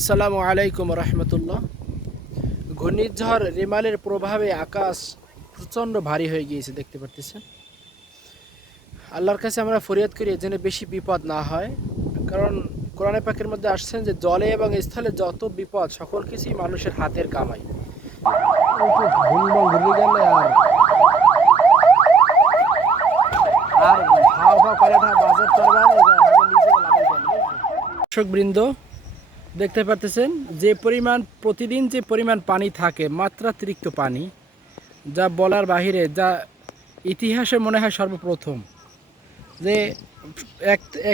আসসালামু আলাইকুম রহমতুল্লাহ। ঘূর্ণিঝড় রেমালের প্রভাবে আকাশ প্রচণ্ড ভারী হয়ে গিয়েছে, দেখতে পারতেছেন। আল্লাহর কাছে আমরা ফরিয়াদ করি যেন বেশি বিপদ না হয়, কারণ কোরআনে পাকের মধ্যে আসছেন যে জলে এবং স্থলে যত বিপদ সকল কিছুই মানুষের হাতের কামাই। দর্শকবৃন্দ, দেখতে পারতেছেন যে পরিমাণ প্রতিদিন যে পরিমাণ পানি থাকে, মাত্রাতিরিক্ত পানি, যা বলার বাহিরে, যা ইতিহাসে মনে হয় সর্বপ্রথম। যে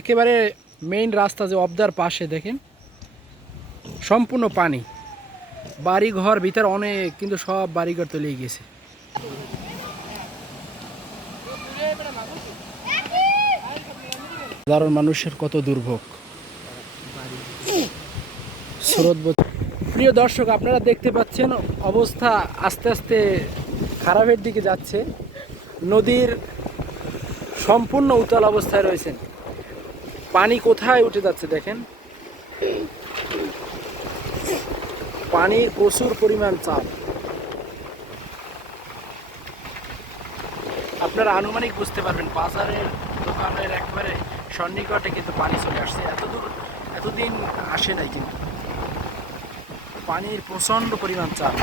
একেবারে মেইন রাস্তা যে অবদার পাশে দেখেন সম্পূর্ণ পানি, বাড়ি ঘর ভিতর অনেক, কিন্তু সব বাড়িঘর তলিয়ে গেছে। সাধারণ মানুষের কত দুর্ভোগ। স্রোত। প্রিয় দর্শক, আপনারা দেখতে পাচ্ছেন অবস্থা আস্তে আস্তে খারাপের দিকে যাচ্ছে। নদীর সম্পূর্ণ উতাল অবস্থায় রয়েছেন। পানি কোথায় উঠে যাচ্ছে দেখেন, পানির প্রচুর পরিমাণ চাপ। আপনারা আনুমানিক বুঝতে পারবেন, বাজারের দোকানের একবারে সন্নিকটে কিন্তু পানি চলে আসছে। এতদিন আসে নাই, কিন্তু পানির প্রচণ্ড পরিমাণ চাপ।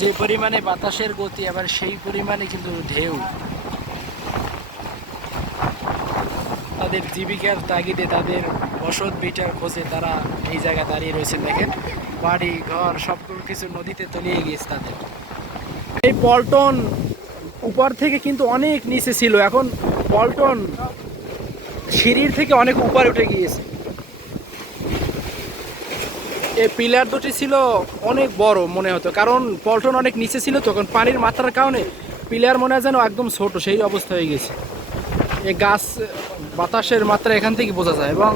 যে পরিমাণে বাতাসের গতি, আবার সেই পরিমাণে কিন্তু ঢেউ। তাদের জীবিকার তাগিদে, তাদের বসত ভিটার খোঁজে তারা এই জায়গায় দাঁড়িয়ে রয়েছেন। দেখেন বাড়ি ঘর সব কিছু নদীতে তলিয়ে গিয়েছে তাদের। এই পল্টন উপর থেকে কিন্তু অনেক নিচে ছিল, এখন পল্টন সিঁড়ির থেকে অনেক উপরে উঠে গিয়েছে। এই পিলার দুটি ছিল অনেক বড় মনে হতো, কারণ পল্টন অনেক নিচে ছিল, তখন পানির মাত্রার কারণে পিলার মনে হয় যেন একদম ছোট, সেই অবস্থা হয়ে গেছে। এই গাছ বাতাসের মাত্রা এখান থেকে বোঝা যায়, এবং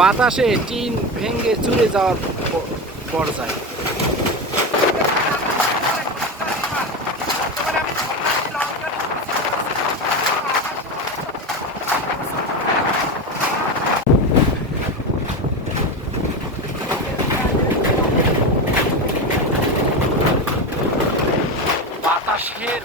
বাতাসে টিন ভেঙে চুরে যাওয়ার পর্যায়ে। বাতাসের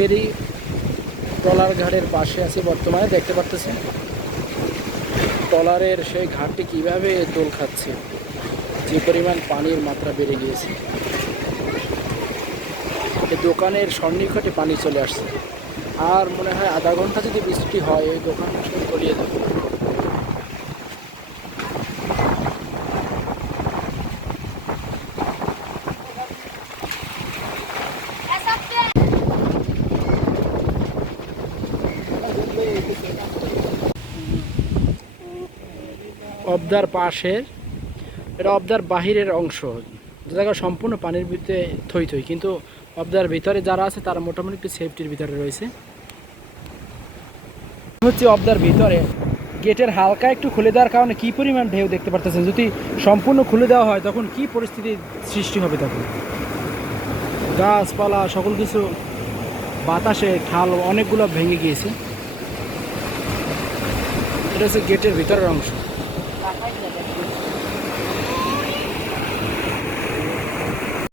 ফেরি ট্রলার ঘাটের পাশে আছে বর্তমানে, দেখতে পারতেছেন ট্রলারের সেই ঘাটটি কিভাবে দোল খাচ্ছে, যে পরিমাণ পানির মাত্রা বেড়ে গিয়েছে। এই দোকানের সন্নিকটে পানি চলে আসছে, আর মনে হয় আধা ঘন্টা যদি বৃষ্টি হয় এই দোকান সব তলিয়ে যাবে। অবদার পাশের, এটা অবদার বাহিরের অংশ, যে জায়গা সম্পূর্ণ পানির ভিতরে থই থই, কিন্তু অবদার ভিতরে যারা আছে তারা মোটামুটি একটু সেফটির ভিতরে রয়েছে। হচ্ছে অবদার ভিতরে গেটের হালকা একটু খুলে দেওয়ার কারণে কি পরিমাণ ঢেউ দেখতে পারতেছেন। যদি সম্পূর্ণ খুলে দেওয়া হয় তখন কি পরিস্থিতির সৃষ্টি হবে, তখন গাছপালা সকল কিছু বাতাসে ঠাল অনেকগুলো ভেঙে গিয়েছে। এটা হচ্ছে গেটের ভিতরের অংশ।